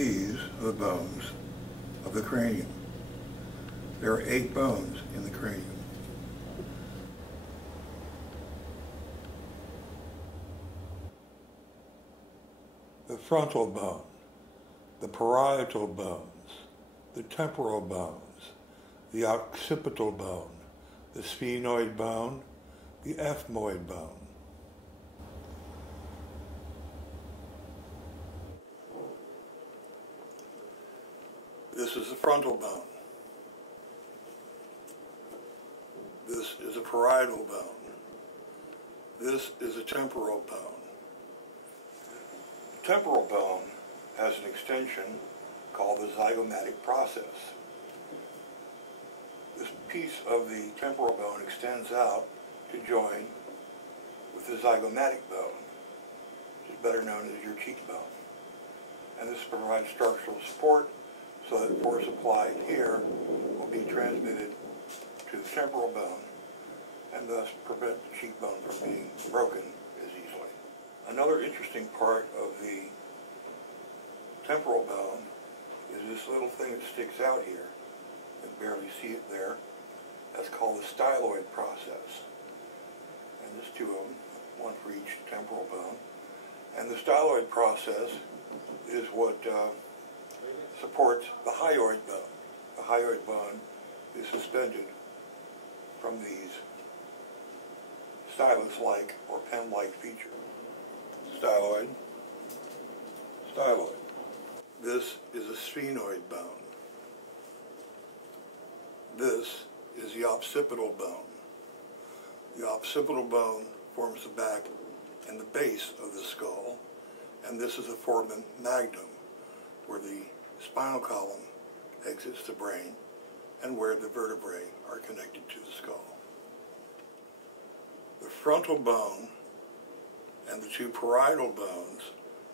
These are the bones of the cranium. There are 8 bones in the cranium. The frontal bone, the parietal bones, the temporal bones, the occipital bone, the sphenoid bone, the ethmoid bone. This is the frontal bone. This is a parietal bone. This is a temporal bone. The temporal bone has an extension called the zygomatic process. This piece of the temporal bone extends out to join with the zygomatic bone, which is better known as your cheekbone. And this provides structural support so that force applied here will be transmitted to the temporal bone and thus prevent the cheekbone from being broken as easily. Another interesting part of the temporal bone is this little thing that sticks out here. You can barely see it there. That's called the styloid process. And there's 2 of them, one for each temporal bone. And the styloid process is what supports the hyoid bone. The hyoid bone is suspended from these stylus-like or pen-like features. Styloid, styloid. This is a sphenoid bone. This is the occipital bone. The occipital bone forms the back and the base of the skull, and this is the foramen magnum, where the spinal column exits the brain and where the vertebrae are connected to the skull. The frontal bone and the 2 parietal bones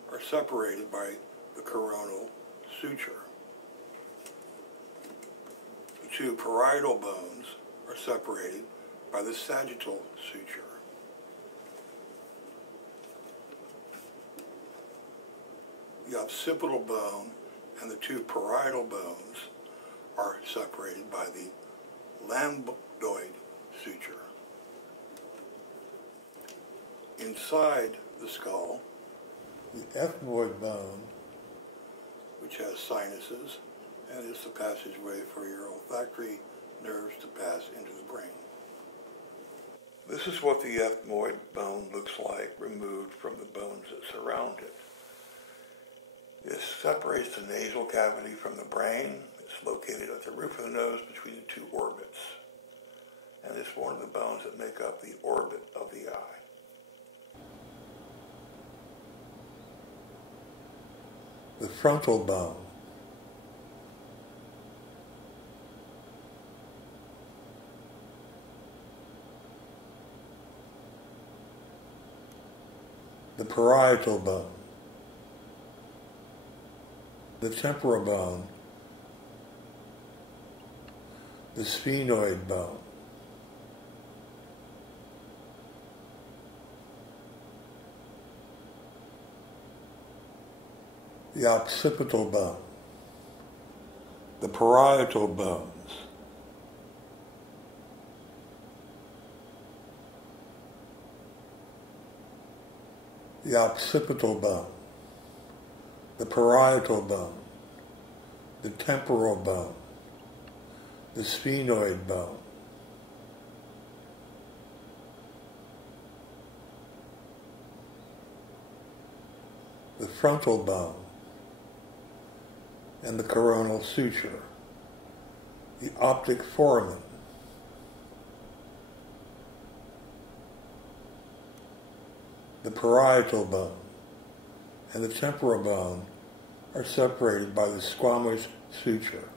are separated by the coronal suture. The 2 parietal bones are separated by the sagittal suture. The occipital bone and the 2 parietal bones are separated by the lambdoid suture. Inside the skull, the ethmoid bone, which has sinuses and is the passageway for your olfactory nerves to pass into the brain. This is what the ethmoid bone looks like removed from the bones that surround it. This separates the nasal cavity from the brain. It's located at the roof of the nose between the 2 orbits. And it's one of the bones that make up the orbit of the eye. The frontal bone. The parietal bone. The temporal bone. The sphenoid bone. The occipital bone, the parietal bones, the occipital bone, the parietal bone, the temporal bone, the sphenoid bone, the frontal bone, and the coronal suture, the optic foramen, the parietal bone, and the temporal bone are separated by the squamous suture.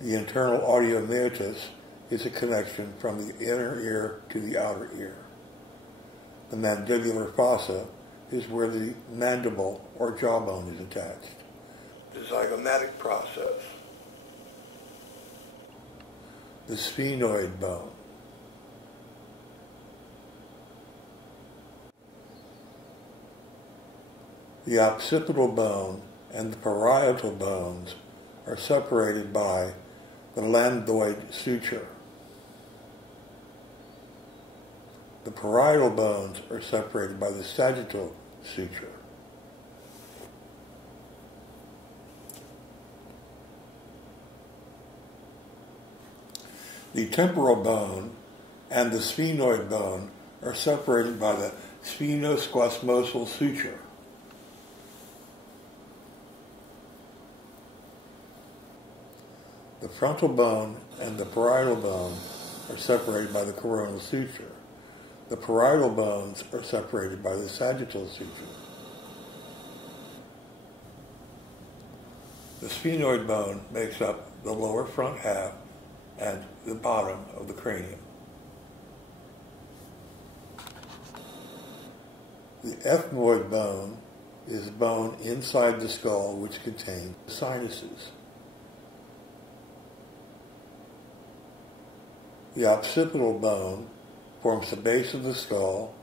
The internal audiomeatus is a connection from the inner ear to the outer ear. The mandibular fossa is where the mandible or jawbone is attached. The zygomatic process. The sphenoid bone. The occipital bone and the parietal bones are separated by the lambdoid suture. The parietal bones are separated by the sagittal suture. The temporal bone and the sphenoid bone are separated by the sphenoidal suture. The frontal bone and the parietal bone are separated by the coronal suture. The parietal bones are separated by the sagittal suture. The sphenoid bone makes up the lower front half and the bottom of the cranium. The ethmoid bone is bone inside the skull which contains sinuses. The occipital bone forms the base of the skull,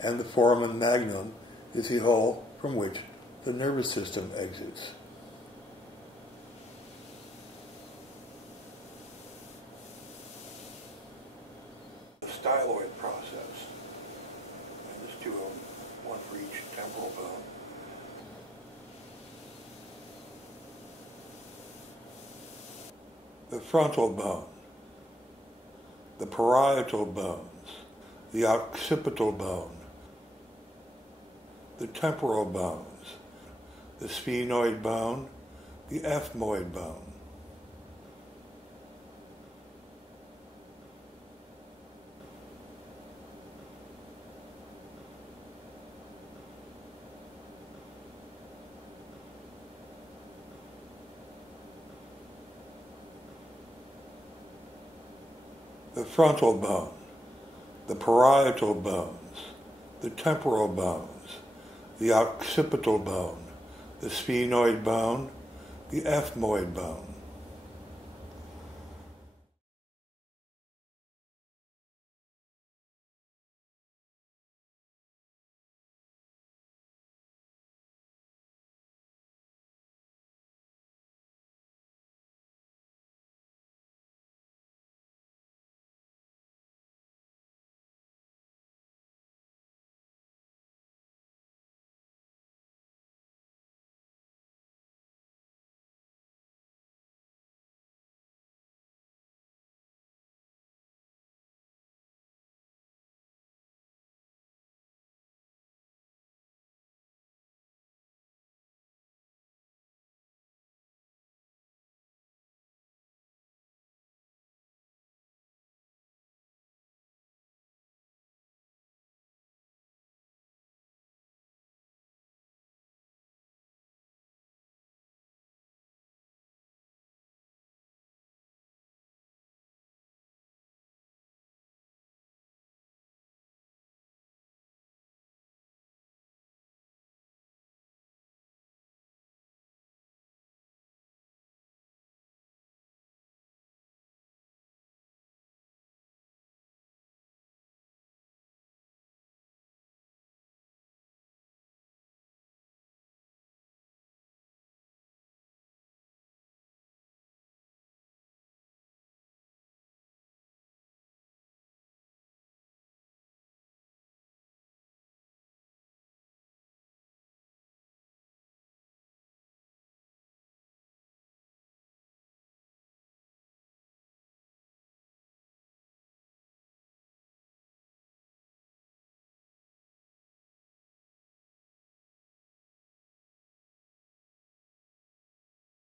and the foramen magnum is the hole from which the nervous system exits. The styloid process, and there's two of them, one for each temporal bone. The frontal bone, the parietal bones, the occipital bone, the temporal bones, the sphenoid bone, the ethmoid bone. The frontal bone, the parietal bones, the temporal bones, the occipital bone, the sphenoid bone, the ethmoid bone.